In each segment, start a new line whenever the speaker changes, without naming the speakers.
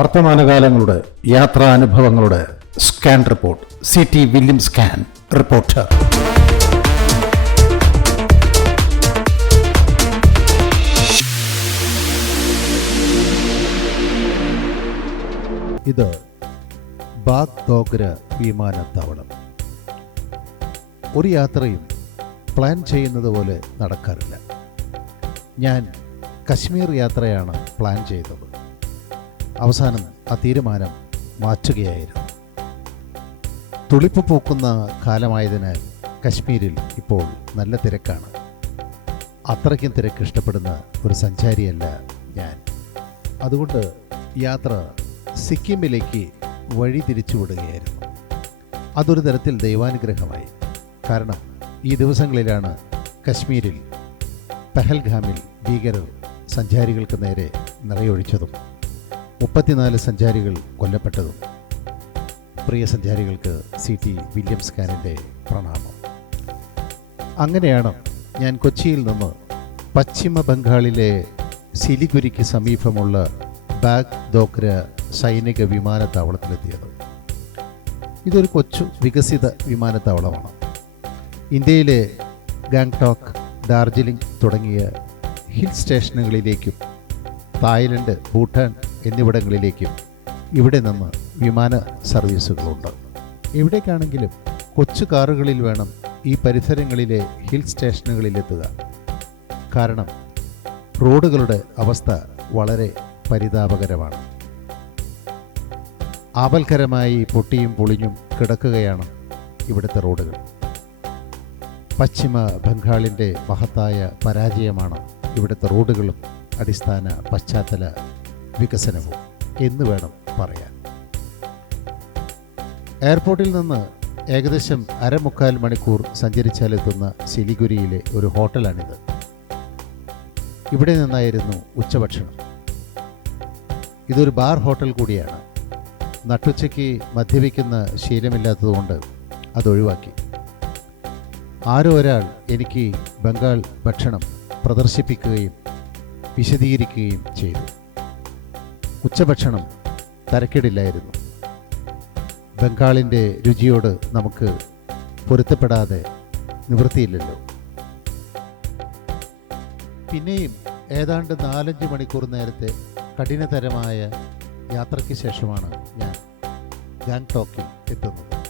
വർത്തമാനകാലങ്ങളുടെ യാത്രാനുഭവങ്ങളുടെ scan report. C T William scan reporter.
ഇത് Bagdogra വിമാനത്താവളം. ഒരു യാത്രയും പ്ലാൻ ചെയ്യുന്നത് പോലെ നടക്കാറില്ല. ഞാൻ കശ്മീർ യാത്രയാണ് പ്ലാൻ ചെയ്തത്. അവസാനം ആ തീരുമാനം മാറ്റുകയായിരുന്നു. തുളിപ്പ് പൂക്കുന്ന കാലമായതിനാൽ കശ്മീരിൽ ഇപ്പോൾ നല്ല തിരക്കാണ്. അത്രയ്ക്കും തിരക്ക് ഇഷ്ടപ്പെടുന്ന ഒരു സഞ്ചാരിയല്ല ഞാൻ. അതുകൊണ്ട് യാത്ര സിക്കിമിലേക്ക് വഴി തിരിച്ചുവിടുകയായിരുന്നു അതൊരു തരത്തിൽ ദൈവാനുഗ്രഹമായി. കാരണം ഈ ദിവസങ്ങളിലാണ് കശ്മീരിൽ പെഹൽഗാമിൽ ഭീകരർ സഞ്ചാരികൾക്ക് നേരെ നിറയൊഴിച്ചതും. മുപ്പത്തിനാല് സഞ്ചാരികൾ കൊല്ലപ്പെട്ടതും പ്രിയ സഞ്ചാരികൾക്ക് സി ടി വില്യംസ് കാനിന്റെ പ്രണാമം. അങ്ങനെയാണ് ഞാൻ കൊച്ചിയിൽ നിന്ന് പശ്ചിമ ബംഗാളിലെ സിലിഗുരിക്ക് സമീപമുള്ള ബാഗ് ദോക്ര സൈനിക വിമാനത്താവളത്തിലെത്തിയത്. ഇതൊരു കൊച്ചു വികസിത വിമാനത്താവളമാണ്. ഇന്ത്യയിലെ ഗാങ്ടോക്ക് ഡാർജിലിംഗ് തുടങ്ങിയ ഹിൽ സ്റ്റേഷനുകളിലേക്കും തായ്ലൻഡ് ഭൂട്ടാൻ എന്നിവിടങ്ങളിലേക്കും. ഇവിടെ നിന്ന് വിമാന സർവീസുകളുണ്ട്. എവിടേക്കാണെങ്കിലും കൊച്ചു കാറുകളിൽ വേണം ഈ പരിസരങ്ങളിലെ ഹിൽ സ്റ്റേഷനുകളിലെത്തുക. കാരണം റോഡുകളുടെ അവസ്ഥ വളരെ പരിതാപകരമാണ്. ആപൽക്കരമായി പൊട്ടിയും പൊളിഞ്ഞും കിടക്കുകയാണ് ഇവിടുത്തെ റോഡുകൾ. പശ്ചിമ ബംഗാളിന്റെ മഹത്തായ പരാജയമാണ് ഇവിടുത്തെ റോഡുകളും അടിസ്ഥാന പശ്ചാത്തല വികസനവും എന്ന് വേണം പറയാൻ. എയർപോർട്ടിൽ നിന്ന് ഏകദേശം അരമുക്കാൽ മണിക്കൂർ സഞ്ചരിച്ചാലെത്തുന്ന സിലിഗുരിയിലെ ഒരു ഹോട്ടലാണിത്. ഇവിടെ നിന്നായിരുന്നു ഉച്ചഭക്ഷണം. ഇതൊരു ബാർ ഹോട്ടൽ കൂടിയാണ്. നട്ടുച്ചയ്ക്ക് മദ്യപിക്കുന്ന ശീലമില്ലാത്തതുകൊണ്ട് അതൊഴിവാക്കി. ആരോ ഒരാൾ എനിക്ക് ബംഗാൾ ഭക്ഷണം പ്രദർശിപ്പിക്കുകയും വിശദീകരിക്കുകയും ചെയ്തു. ഉച്ചഭക്ഷണം തരക്കേടില്ലായിരുന്നു. ബംഗാളിന്റെ രുചിയോട് നമുക്ക് പൊരുത്തപ്പെടാതെ നിവൃത്തിയില്ലല്ലോ. പിന്നെയും ഏതാണ്ട് നാലഞ്ച് മണിക്കൂർ നേരത്തെ കഠിനതരമായ യാത്രയ്ക്ക് ശേഷമാണ് ഞാൻ ഗാംഗ്ടോക്കിൽ എത്തുന്നത്.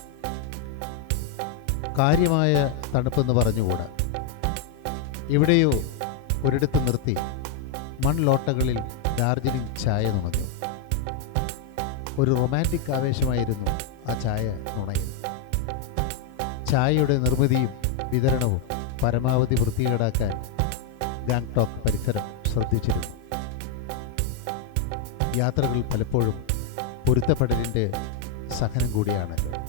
കാര്യമായ തണുപ്പെന്ന് പറഞ്ഞുകൂടാ. എവിടെയോ ഒരിടത്ത് നിർത്തി മൺലോട്ടകളിൽ ഡാർജിലിംഗ് ചായ നുണഞ്ഞു. ഒരു റൊമാന്റിക് ആവേശമായിരുന്നു ആ ചായ നുണയിൽ. ചായയുടെ നിർമ്മിതിയും വിതരണവും പരമാവധി വൃത്തികേടാക്കാൻ ഗാങ്ടോക്ക് പരിസരം ശ്രദ്ധിച്ചിരുന്നു. യാത്രകൾ പലപ്പോഴും പൊരുത്തപ്പെടലിന്റെ സഹനം കൂടിയാണല്ലോ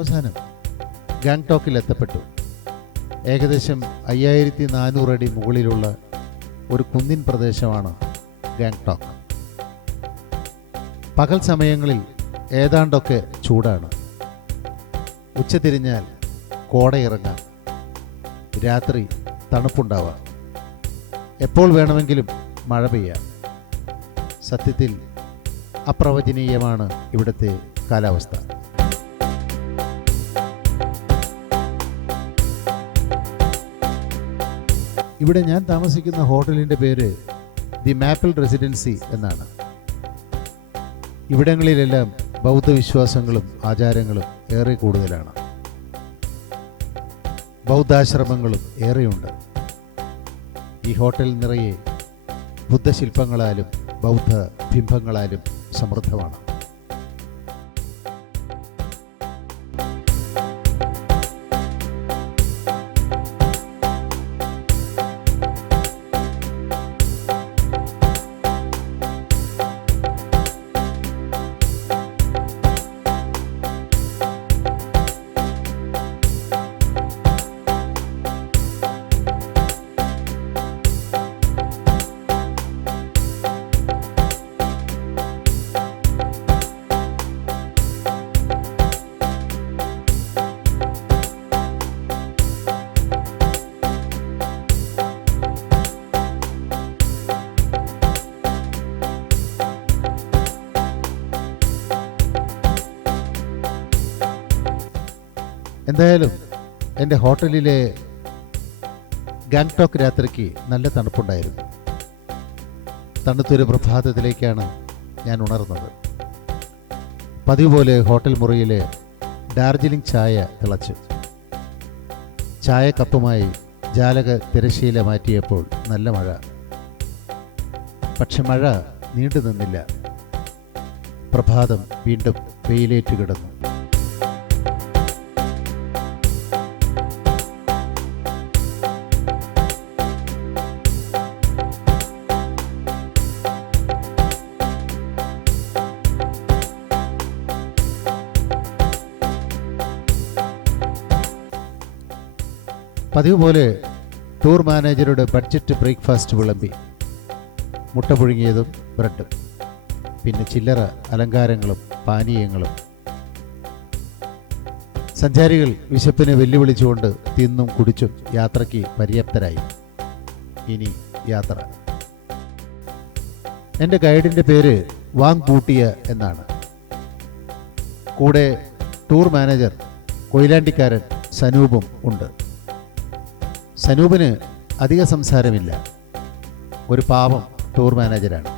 അവസാനം ഗാങ്ടോക്കിൽ എത്തപ്പെട്ടു. ഏകദേശം അയ്യായിരത്തി നാനൂറ് അടി മുകളിലുള്ള ഒരു കുന്നിൻ പ്രദേശമാണ് ഗാങ്ടോക്ക് പകൽ സമയങ്ങളിൽ ഏതാണ്ടൊക്കെ ചൂടാണ്. ഉച്ചതിരിഞ്ഞാൽ കോടയിറങ്ങാം രാത്രി തണുപ്പുണ്ടാവാം. എപ്പോൾ വേണമെങ്കിലും മഴ പെയ്യാം. സത്യത്തിൽ അപ്രവചനീയമാണ് ഇവിടുത്തെ കാലാവസ്ഥ. ഇവിടെ ഞാൻ താമസിക്കുന്ന ഹോട്ടലിന്റെ പേര് ദി മാപ്പിൾ റെസിഡൻസി എന്നാണ്. ഇവിടങ്ങളിലെല്ലാം ബൗദ്ധവിശ്വാസങ്ങളും ആചാരങ്ങളും ഏറെ കൂടുതലാണ്. ബൗദ്ധാശ്രമങ്ങളും ഏറെയുണ്ട്. ഈ ഹോട്ടൽ നിറയെ ബുദ്ധശില്പങ്ങളാലും ബൗദ്ധ ബിംബങ്ങളാലും സമൃദ്ധമാണ്. എന്തായാലും എന്റെ ഹോട്ടലിലെ ഗാങ്ടോക്ക് രാത്രിക്ക് നല്ല തണുപ്പുണ്ടായിരുന്നു. തണുത്തൊരു പ്രഭാതത്തിലേക്കാണ് ഞാൻ ഉണർന്നത്. പതിവ് പോലെ ഹോട്ടൽ മുറിയിൽ ഡാർജിലിംഗ് ചായ തിളച്ചു. ചായ കപ്പുമായി ജാലക തിരശ്ശീല മാറ്റിയപ്പോൾ നല്ല മഴ. പക്ഷെ മഴ നീണ്ടു നിന്നില്ല പ്രഭാതം വീണ്ടും വെയിലേറ്റ് കിടന്നു. പതിവ് പോലെ ടൂർ മാനേജറുടെ ബഡ്ജറ്റ് ബ്രേക്ക്ഫാസ്റ്റ് വിളമ്പി. മുട്ട പുഴുങ്ങിയതും ബ്രെഡും. പിന്നെ ചില്ലറ അലങ്കാരങ്ങളും പാനീയങ്ങളും. സഞ്ചാരികൾ വിശപ്പിനെ വെല്ലുവിളിച്ചുകൊണ്ട് തിന്നും കുടിച്ചും യാത്രയ്ക്ക് പര്യാപ്തരായി. ഇനി യാത്ര. എന്റെ ഗൈഡിന്റെ പേര് വാങ് പൂട്ടിയ എന്നാണ്. കൂടെ ടൂർ മാനേജർ കൊയിലാണ്ടിക്കാരൻ സനൂപും ഉണ്ട്. സനൂപിന് അധിക സംസാരമില്ല. ഒരു പാവം ടൂർ മാനേജരാണ്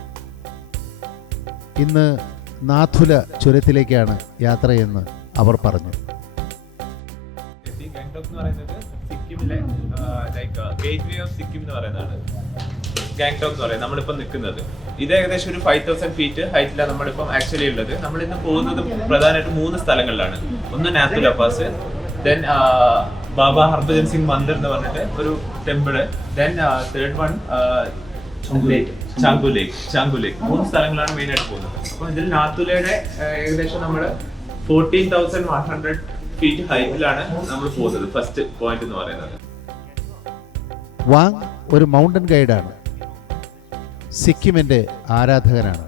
ഇന്ന് നാഥുല ചുരത്തിലേക്കാണ് യാത്രയെന്ന് അവർ പറഞ്ഞു.
സിക്കിമിലെ ലൈക്ക് സിക്കിം എന്ന് നമ്മളിപ്പോൾ നിൽക്കുന്നത് ഇത് ഏകദേശം ഒരു ഫൈവ് തൗസൻഡ് ഫീറ്റ് ഹൈറ്റിലാണ് നമ്മളിപ്പം ആക്ച്വലി ഉള്ളത്. നമ്മളിന്ന് പോകുന്നത് പ്രധാനമായിട്ട് മൂന്ന് സ്ഥലങ്ങളിലാണ്. ഒന്ന് നാത്തുല പാസ് ദെൻ ബാബ ഹർഭജൻ സിംഗ് മന്ദിർ എന്ന് പറഞ്ഞിട്ട് ഒരു temple then third one Changu lake Changu lake മൂന്ന് സ്ഥലങ്ങളാണ് മെയിൻ ആയിട്ട് പോകുന്നത്. അപ്പൊ ഇതിൽ നാത്തുലയുടെ ഏകദേശം നമ്മൾ fourteen thousand one hundred feet ഹൈറ്റിലാണ് നമ്മൾ പോകുന്നത്. ഫസ്റ്റ് പോയിന്റ് എന്ന് പറയുന്നത്.
വാങ് ഒരു മൗണ്ടൻ ഗൈഡാണ് സിക്കിമിന്റെ ആരാധകനാണ്.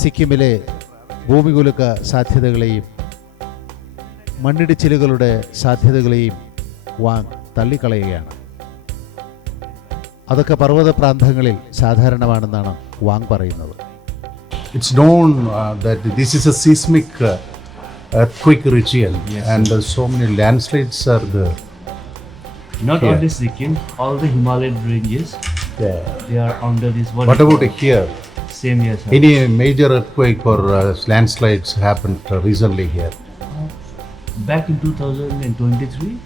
സിക്കിമിലെ ഭൂമികുലുക്ക സാധ്യതകളെയും മണ്ണിടിച്ചിലുകളുടെ സാധ്യതകളെയും വാങ് തള്ളിക്കളയുകയാണ് അതൊക്കെ പർവത പ്രാന്തങ്ങളിൽ സാധാരണമാണെന്നാണ് വാങ് പറയുന്നത്
It's known uh, that this is a seismic uh, earthquake region and uh, so many landslides are there.
Not
Here.
only Sikkim, all the Himalayan ranges,
Yeah.
they are under this one.
What about here?
Same here. sir.
Any major earthquake or uh, landslides happened uh, recently here?
Back in 2023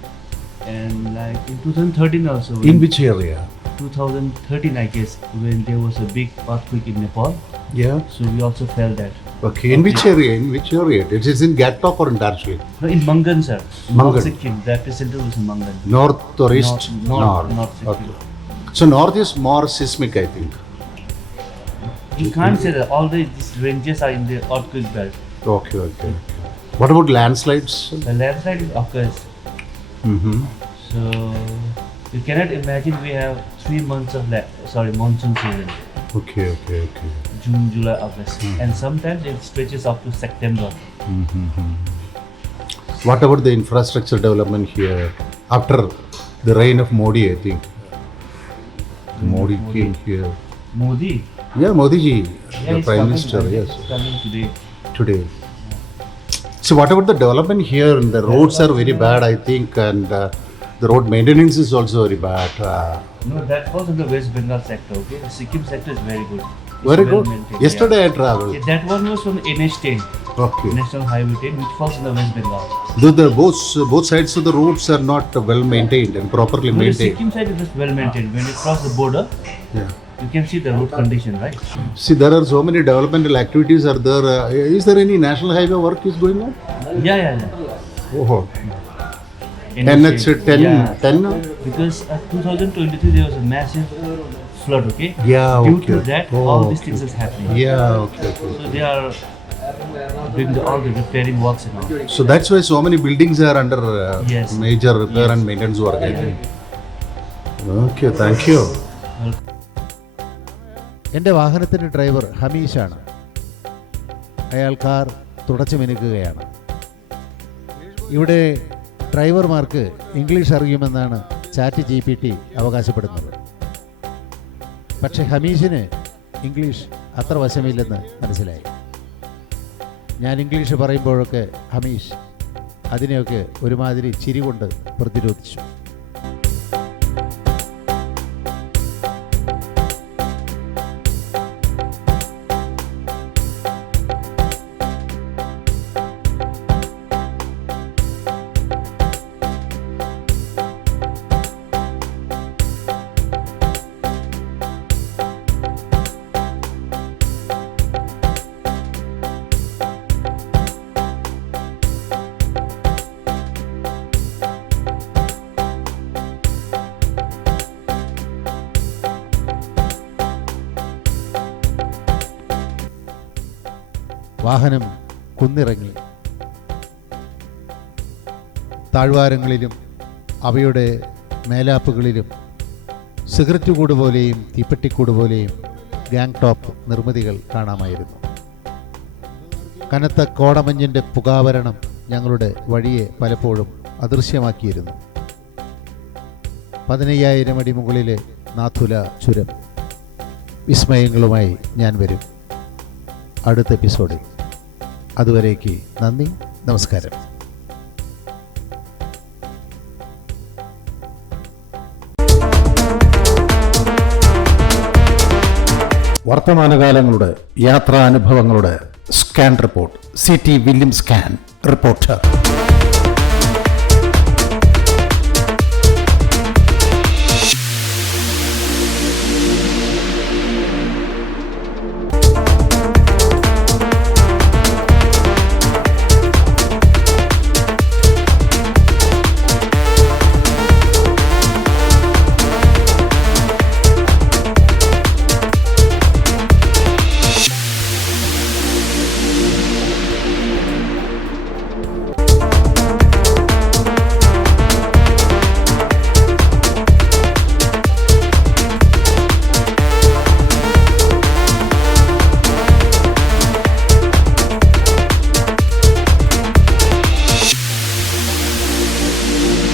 and like in 2013 also.
In which area?
2013, I guess, when there was a big earthquake in Nepal.
Yeah.
So we also felt that.
Okay. In which area? In which area? It is in Gattok or in Darjeeling?
No, in Mangan, sir.
Mangan.
North Sikkim. The epicenter was in Mangan.
North or east?
North, north, north Sikkim.
Okay. So north is more seismic, I think.
You can't say that all the these ranges are in the earthquake belt.
Okay. Okay. What about landslides?
The landslide occurs.
Mm-hmm.
So you cannot imagine we have three months of la- sorry monsoon season,
Okay. Okay. Okay.
June, July, August, hmm. and sometimes it stretches up to September. Mm-hmm.
What about the infrastructure development here after the reign of Modi? I think hmm. Modi, came here.
Modi,
Yeah, Modi ji,
yeah,
the
he's
prime
coming,
minister. Yes,
he's coming today.
today. So what about the development here? The roads are very bad, I think, and uh, the road maintenance is also very bad. Uh,
No, that was in the West Bengal sector. Okay, the Sikkim sector is very good. It's
very
well
good.
maintained,
Yesterday I
yeah.
traveled.
Yeah, that one was from NH10,
Okay.
National Highway 10, which falls in the West Bengal.
Though the both both sides of the roads are not well maintained and properly
No, the
maintained.
Sikkim side is just well maintained. When you cross the border,
Yeah.
You can see the road condition, right?
See, there are so many developmental activities are there. Uh, is there any national highway work is going on?
Yeah, yeah, yeah.
Oh,
NH
NH 10,
Yeah.
10?
Because uh, 2023 there was a massive flood, okay?
Yeah,
Due
okay.
to that,
Oh,
all these
okay.
things is happening.
Yeah, okay, okay.
So they are doing the, all the repairing works and all.
So that's why so many buildings are under uh,
Yes.
major repair and maintenance work, I think. Okay, thank you.
എന്റെ വാഹനത്തിന്റെ driver ഹമീഷാണ്. അയാൾ car തുടച്ചു മിനുക്കുകയാണ്. ഇവിടെ ഡ്രൈവർമാർക്ക് English അറിയുമെന്നാണ് chat G P T അവകാശപ്പെടുന്നത്. പക്ഷേ ഹമീഷിന് ഇംഗ്ലീഷ് അത്ര വശമില്ലെന്ന് മനസ്സിലായി. ഞാൻ ഇംഗ്ലീഷ് പറയുമ്പോഴൊക്കെ ഹമീഷ് അതിനെയൊക്കെ ഒരുമാതിരി ചിരി കൊണ്ട് പ്രതിരോധിച്ചു. വാഹനം കുന്നിറങ്ങി. താഴ്വാരങ്ങളിലും അവയുടെ മേലാപ്പുകളിലും സിഗരറ്റ് കൂട് പോലെയും തീപ്പെട്ടിക്കൂട് പോലെയും ഗാങ് ടോപ്പ് നിർമ്മിതികൾ കാണാമായിരുന്നു. കനത്ത കോടമഞ്ഞിന്റെ പുകാവരണം ഞങ്ങളുടെ വഴിയെ പലപ്പോഴും അദൃശ്യമാക്കിയിരുന്നു. പതിനയ്യായിരം അടി മുകളിലെ നാഥുല ചുരം. വിസ്മയങ്ങളുമായി ഞാൻ വരും. അടുത്ത എപ്പിസോഡിൽ. അതുവരേക്ക് നന്ദി നമസ്കാരം.
വർത്തമാനകാലങ്ങളുടെ യാത്രാനുഭവങ്ങളുടെ scan report. C T William scan reporter